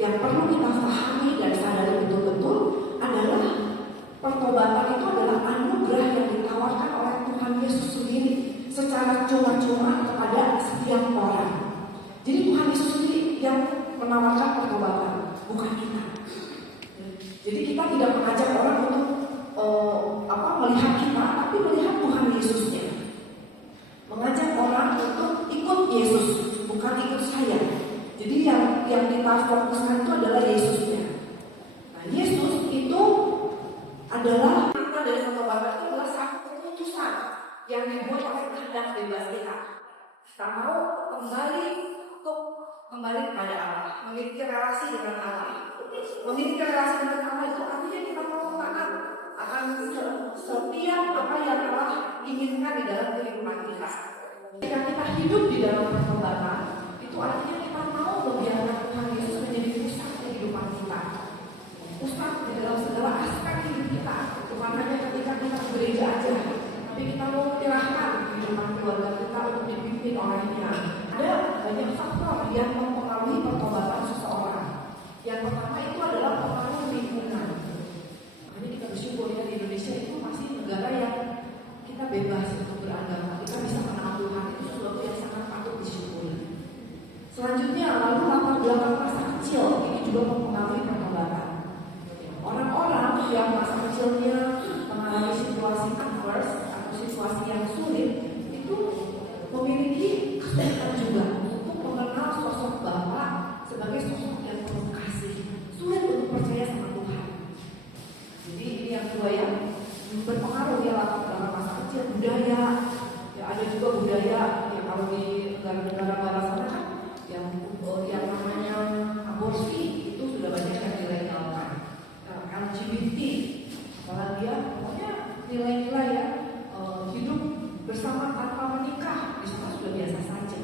yang perlu kita pahami dan sadari betul-betul adalah pertobatan itu adalah anugerah yang ditawarkan oleh Tuhan Yesus sendiri secara cuma-cuma kepada setiap orang. Jadi Tuhan Yesus sendiri yang menawarkan pertobatan, bukan kita. Jadi kita tidak mengajak orang untuk melihat kita, tapi melihat Tuhan Yesusnya. Mengajak orang untuk ikut Yesus, bukan ikut saya. Jadi yang kita fokuskan itu adalah Yesusnya. Nah, Yesus itu adalah makna dari pertobatan itu adalah satu keputusan yang dibuat oleh kehendak bebas kita. Kita mau kembali kepada Allah, memiliki relasi dengan Allah. Memiliki relasi dengan Allah itu artinya kita mau taat akan setiap apa yang Allah inginkan di dalam kehidupan kita. Ketika kita hidup di dalam pertobatan, itu artinya kita mau membiarkan Tuhan Yesus menjadi pusat kehidupan kita, pusat di dalam segala aspek hidup kita. Bukan hanya ketika kita gereja aja, tapi kita mau menyerahkan kehidupan keluarga kita untuk dipimpin olehnya. Ada banyak faktor yang mempengaruhi pertobatan seseorang. Yang pertama itu adalah pengaruh lingkungan. Makanya kita bersyukur ya, di Indonesia itu masih negara yang kita bebas untuk beragama, kita bisa mengenal Tuhan, itu sesuatu yang sangat patut disyukuri. Selanjutnya, lalu latar belakang masa kecil ini juga mempengaruhi pertobatan. Orang-orang yang masa kecilnya mengalami situasi adverse atau situasi yang sulit itu memiliki kesulitan juga untuk mengenal sosok Bapa sebagai sosok yang penuh kasih, sulit untuk percaya sama Tuhan. Jadi ini yang kedua yang berpengaruh ya, latar belakang masa kecil, budaya. Ya ada juga budaya ya, kalau di negara-negara barat sana kan yang namanya aborsi itu sudah banyak yang dilegalkan. LGBT, apalagi ya, pokoknya nilai-nilai ya, hidup bersama tanpa menikah di sana sudah biasa saja.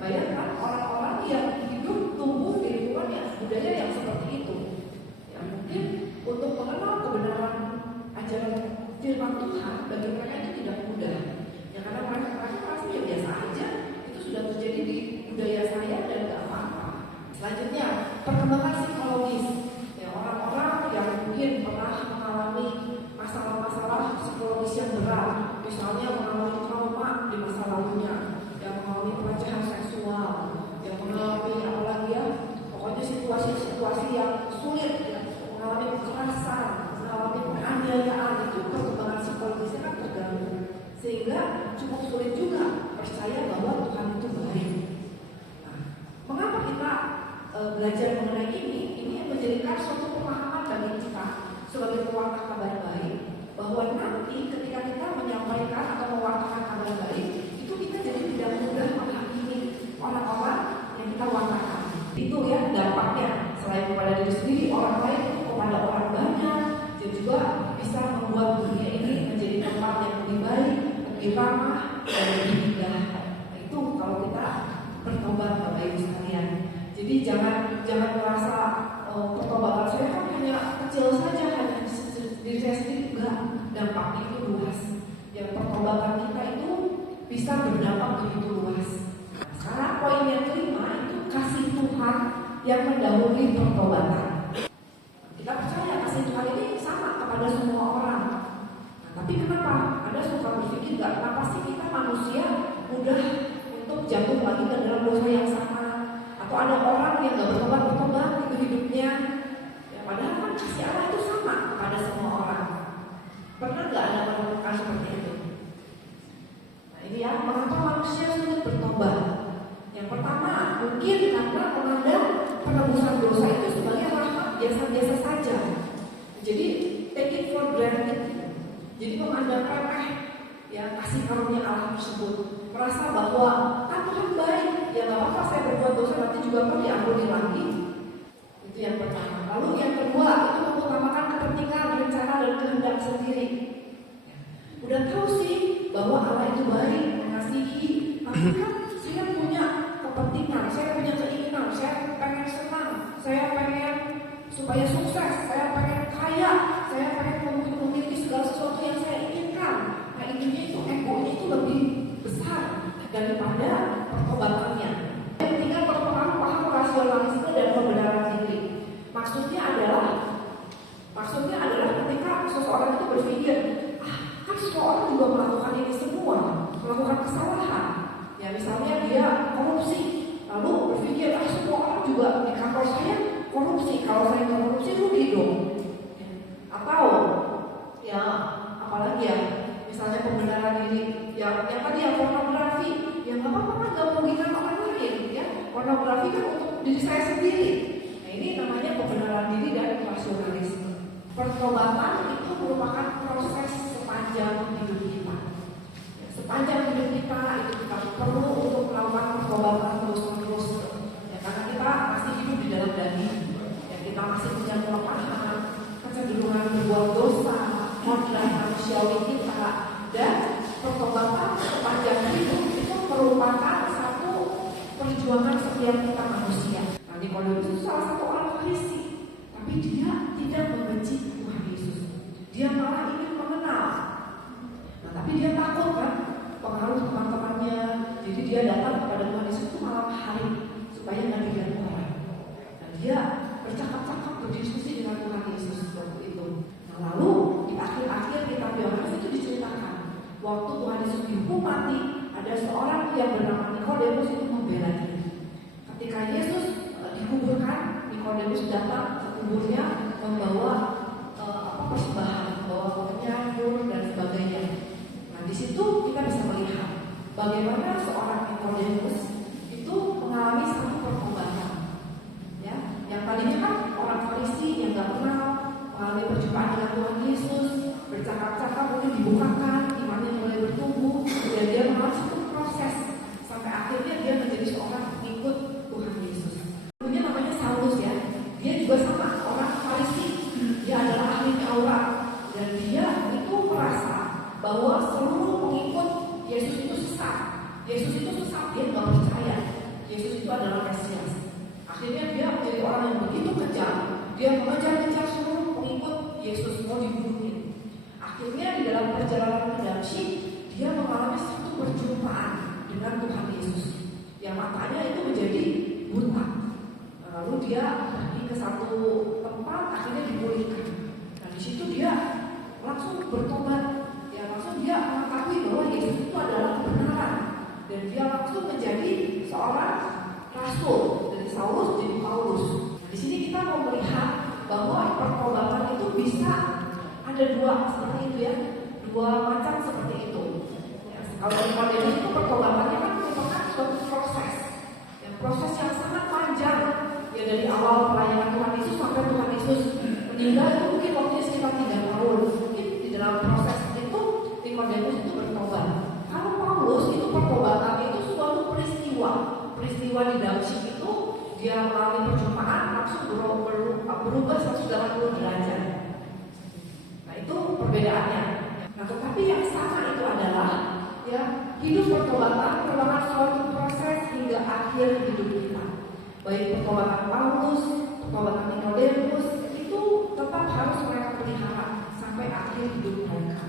Bayangkan orang-orang yang hidup tumbuh di lingkungan yang budaya yang seperti itu, ya mungkin untuk mengenal kebenaran ajaran firman Tuhan bagi mereka itu tidak mudah. Ya karena mereka merasa ya biasa aja, itu sudah terjadi di budaya saya dan tidak apa-apa. Selanjutnya perkembangan psikologis. Ya orang-orang yang mungkin pernah mengalami masalah-masalah psikologis yang berat, misalnya mengalami trauma di masa lalunya, yang mengalami pelecehan seksual, yang mengalami apalagi ya, pokoknya situasi-situasi yang sulit, ya, mengalami kekerasan, mengalami penganiayaan, itu perkembangan psikologisnya kan terganggu, sehingga cukup sulit juga percaya bahwa Tuhan itu baik. Nah, mengapa kita belajar mengenai ini menjadikan suatu pemahaman bagi kita sebagai pewarta kabar baik, bahwa nanti ketika kita menyampaikan atau mewartakan kabar baik, itu kita jadi tidak mudah menghakimi orang-orang yang kita wartakan. Itu ya dampaknya, selain kepada diri sendiri, orang lain itu kepada orang banyak, dan juga bisa membuat dunia ini menjadi tempat yang lebih baik, lebih ramah, dan lebih indah. Nah, itu kalau kita bertobat Bapak Ibu sekalian. Jadi jangan merasa pertobatan saya kan hanya kecil saja, hanya diri saya sendiri, enggak, dampaknya itu luas. Yang pertobatan kita itu bisa berdampak begitu luas. Nah, sekarang poin yang kelima itu kasih Tuhan yang mendahului pertobatan. Kita percaya kasih Tuhan ini sama kepada semua orang. Nah, tapi kenapa? Ada suka berpikir enggak, kenapa sih kita manusia mudah untuk jatuh lagi ke dalam dosa yang sama? Atau ada orang yang gak bertobat itu hidupnya, ya, padahal kan kasih Allah itu sama kepada semua orang. Pernah gak ada menemukan seperti itu? Nah ini ya, mengapa manusia sulit bertobat? Yang pertama, mungkin karena memandang penebusan dosa itu sebagai rahmat biasa-biasa saja. Jadi take it for granted. Jadi memandang remeh ya kasih karunia Allah tersebut. Merasa bahwa Tuhan baik, ya gak apa-apa saya berbuat dosa nanti juga kok diampuni lagi. Itu yang pertama. Lalu yang kedua itu mengutamakan kepentingan, rencana dan kehendak sendiri. Udah tahu sih bahwa Allah itu baik, mengasihi, tapi kan saya punya kepentingan, saya punya keinginan, saya pengen senang, saya pengen supaya sukses, saya pengen kaya, saya pengen memiliki segala sesuatu yang saya inginkan. Nah intinya itu egonya itu lebih besar daripada pertobatannya. Tinggal berpengaruh paham rasionalisme dan kebenaran yang tadi yang pornografi, yang nggak apa-apa kan nggak merugikan orang lain, ya. Pornografi kan untuk diri saya sendiri. Nah ini namanya pembenaran diri dan rasionalisme. Pertobatan itu merupakan proses sepanjang hidup kita. Ya, sepanjang hidup kita itu kita perlu untuk melakukan pertobatan terus-menerus. Ya, karena kita masih hidup di dalam daging. Ya, kita masih punya kelemahan, kecenderungan berbuat dosa, kodrat manusiawi kita, dan pertobatan sepanjang hidup itu merupakan satu perjuangan setiap kita manusia. Nah, Nikodemus itu salah satu orang Farisi, tapi dia tidak membenci Tuhan Yesus. Dia malah ingin mengenal. Nah, tapi dia takut kan pengaruh teman-temannya. Jadi dia datang kepada Tuhan Yesus itu malam hari supaya nggak dilihat orang. Dan dia bercakap-cakap berdiskusi dengan Tuhan Yesus waktu itu. Nah, lalu di akhir-akhir kitab Yohanes itu diceritakan waktu Tuhan Yesus dihukum mati, ada seorang yang bernama Nikodemus itu membela dia. Ketika Yesus dikuburkan, Nikodemus datang ke kuburnya membawa persembahan, membawa penyampur dan sebagainya. Nah di situ kita bisa melihat bagaimana seorang Nikodemus itu mengalami satu pertobatan. Ya, yang tadinya kan orang Farisi yang nggak kenal, mengalami perjumpaan dengan Tuhan Yesus, bercakap-cakap mungkin dibukakan, imannya mulai bertumbuh, dan dia mengalami satu proses sampai akhirnya dia menjadi seorang pengikut Tuhan Yesus. Punya namanya Saulus ya, dia juga sama orang Farisi, dia adalah ahli Taurat dan dia itu merasa bahwa seluruh pengikut Yesus itu sesat. Yesus itu sesat, dia nggak percaya Yesus itu adalah Mesias. Akhirnya dia menjadi orang yang begitu kejam, dia mengejar-ngejar seluruh pengikut Yesus, mau dibunuhin. Akhirnya di dalam perjalanan ke Damsyik, dia mengalami satu perjumpaan dengan Tuhan Yesus yang matanya itu menjadi buta. Lalu dia pergi ke satu tempat, akhirnya dipulihkan. Nah di situ dia langsung bertobat, ya langsung dia mengakui bahwa Yesus itu adalah kebenaran, dan dia langsung menjadi seorang rasul dari Saulus jadi Paulus. Nah, di sini kita mau melihat bahwa pertobatan itu bisa ada dua seperti itu ya, dua macam seperti itu. Ya, kalau Nikodemus itu pertobatannya kan merupakan suatu proses, yang proses yang sangat panjang. Ya dari awal pelayanan Tuhan Yesus sampai Tuhan Yesus meninggal itu mungkin waktunya sekitar 3 tahun. Mungkin di dalam proses itu Nikodemus itu bertobat. Kalau Paulus itu pertobatan itu suatu peristiwa di Damsyik itu dia mengalami perjumpaan langsung berubah 180 derajat. Nah itu perbedaannya. Nah tetapi yang sama itu adalah ya hidup pertobatan merupakan suatu proses hingga akhir hidup kita. Baik pertobatan Paulus, pertobatan Nikodemus itu tetap harus mereka pelihara sampai akhir hidup mereka.